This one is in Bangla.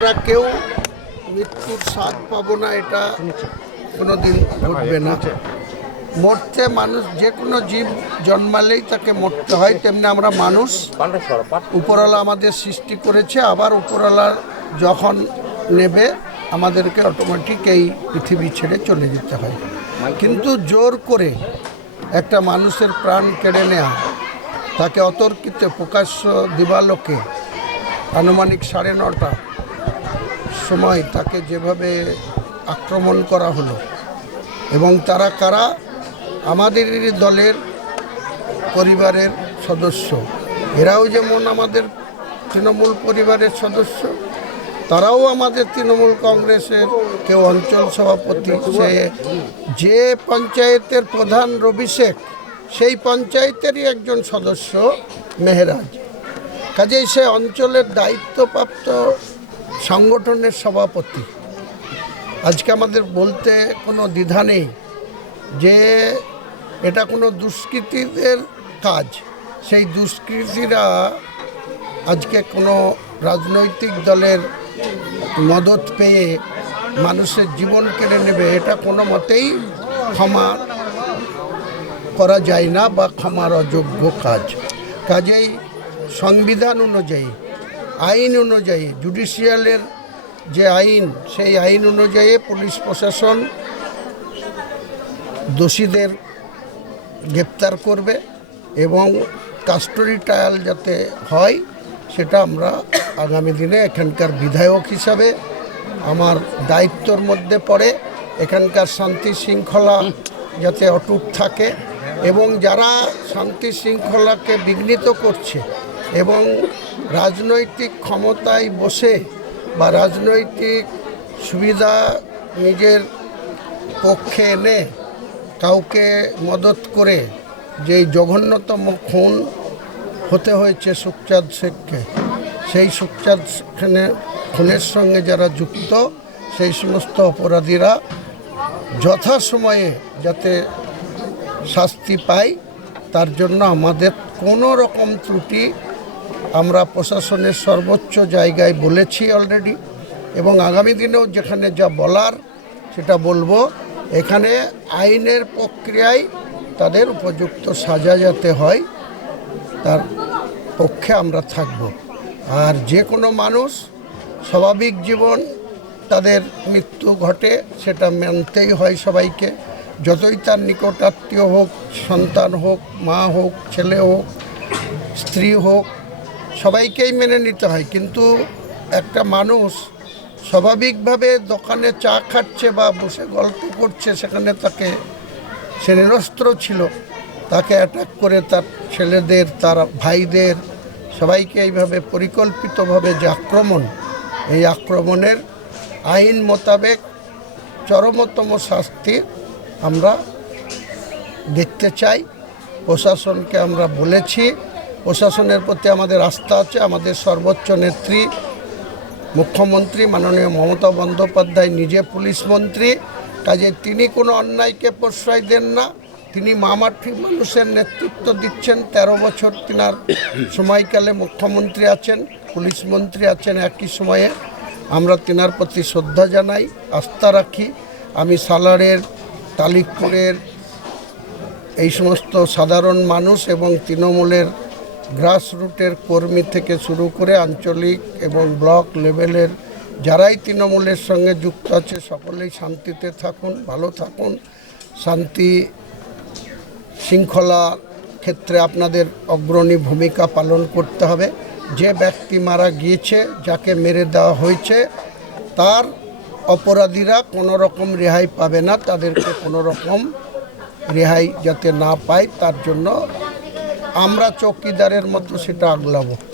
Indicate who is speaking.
Speaker 1: আমরা কেউ মৃত্যুর স্বাদ পাবো না, এটা কোনো দিন ঘটবে না। মরতে মানুষ যে কোনো জীব জন্মালেই তাকে মরতে হয়, তেমনি আমরা মানুষ উপরওয়ালা আমাদের সৃষ্টি করেছে, আবার উপরওয়ালা যখন নেবে, আমাদেরকে অটোমেটিক এই পৃথিবী ছেড়ে চলে যেতে হয়। কিন্তু জোর করে একটা মানুষের প্রাণ কেড়ে নেওয়া তাকে অতর্কিত প্রকাশ্য দিবালোকে আনুমানিক সাড়ে নটা সময় তাকে যেভাবে আক্রমণ করা হলো, এবং তারা কারা? আমাদেরই দলের পরিবারের সদস্য। এরাও যেমন আমাদের তৃণমূল পরিবারের সদস্য, তারাও আমাদের তৃণমূল কংগ্রেসের কেউ অঞ্চল সভাপতি। সে যে পঞ্চায়েতের প্রধান রবি শেখ, সেই পঞ্চায়েতেরই একজন সদস্য মেহরাজ। কাজেই সে অঞ্চলের দায়িত্বপ্রাপ্ত সংগঠনের সভাপতি। আজকে আমাদের বলতে কোনো দ্বিধা নেই যে এটা কোনো দুষ্কৃতীদের কাজ। সেই দুষ্কৃতীরা আজকে কোনো রাজনৈতিক দলের মদত পেয়ে মানুষের জীবন কেড়ে নেবে, এটা কোনো মতেই ক্ষমা করা যায় না বা ক্ষমার অযোগ্য কাজ। কাজেই সংবিধান অনুযায়ী আইন অনুযায়ী জুডিশিয়ালের যে আইন, সেই আইন অনুযায়ী পুলিশ প্রশাসন দোষীদের গ্রেপ্তার করবে এবং কাস্টডি ট্রায়াল যাতে হয়, সেটা আমরা আগামী দিনে এখানকার বিধায়ক হিসাবে আমার দায়িত্বর মধ্যে পড়ে, এখানকার শান্তি শৃঙ্খলা যাতে অটুট থাকে এবং যারা শান্তি শৃঙ্খলাকে বিঘ্নিত করছে এবং রাজনৈতিক ক্ষমতায় বসে বা রাজনৈতিক সুবিধা নিজের পক্ষে এনে কাউকে মদত করে যেই জঘন্যতম খুন হতে হয়েছে সুখচাঁদ শেখকে, সেই সুখচাঁদ খুনের সঙ্গে যারা যুক্ত, সেই সমস্ত অপরাধীরা যথাসময়ে যাতে শাস্তি পায়, তার জন্য আমাদের কোনো রকম ত্রুটি আমরা প্রশাসনের সর্বোচ্চ জায়গায় বলেছি অলরেডি এবং আগামী দিনেও যেখানে যা বলার সেটা বলব, এখানে আইনের প্রক্রিয়ায় তাদের উপযুক্ত সাজা যাতে হয়, তার পক্ষে আমরা থাকব। আর যে কোনো মানুষ স্বাভাবিক জীবন তাদের মৃত্যু ঘটে সেটা মানতেই হয় সবাইকে। যতই তার নিকটাত্মীয় হোক, সন্তান হোক, মা হোক, ছেলে হোক, স্ত্রী হোক সবাইকেই মেনে নিতে হয়, কিন্তু একটা মানুষ স্বাভাবিকভাবে দোকানে চা খাচ্ছে বা বসে গল্প করছে, সেখানে তাকে সে নিরস্ত্র ছিল। তাকে অ্যাটাক করে তার ছেলেদের, তার ভাইদের, সবাইকে এইভাবে পরিকল্পিতভাবে যে আক্রমণ, এই আক্রমণের আইন মোতাবেক চরমতম শাস্তি আমরা দেখতে চাই। প্রশাসনকে আমরা বলেছি। প্রশাসনের প্রতি আমাদের আস্থা আছে, আমাদের সর্বোচ্চ নেত্রী, মুখ্যমন্ত্রী, মাননীয় মমতা বন্দ্যোপাধ্যায় নিজে পুলিশ মন্ত্রী, কাজে তিনি কোনো অন্যায়কে প্রশ্রয় দেন না। তিনি মামাঠি মানুষের নেতৃত্ব দিচ্ছেন। ১৩ বছর তিনার সময়কালে মুখ্যমন্ত্রী আছেন, পুলিশ মন্ত্রী আছেন একই সময়ে। আমরা তিনার প্রতি শ্রদ্ধা জানাই, আস্থা রাখি। আমি সালারের, তালিকপুরের এই সমস্ত সাধারণ মানুষ এবং তৃণমূলের গ্রাসরুটের কর্মী থেকে শুরু করে আঞ্চলিক এবং ব্লক লেভেলের যারাই তৃণমূলের সঙ্গে যুক্ত আছে, সকলেই শান্তিতে থাকুন, ভালো থাকুন। শান্তি শৃঙ্খলা ক্ষেত্রে আপনাদের অগ্রণী ভূমিকা পালন করতে হবে। যে ব্যক্তি মারা গিয়েছে, যাকে মেরে দেওয়া হয়েছে, তার অপরাধীরা কোনো রকম রেহাই পাবে না। তাদেরকে কোনো রকম রেহাই যাতে না পায়, তার জন্য আমরা চৌকিদারের মতো সেটা আগলাবো।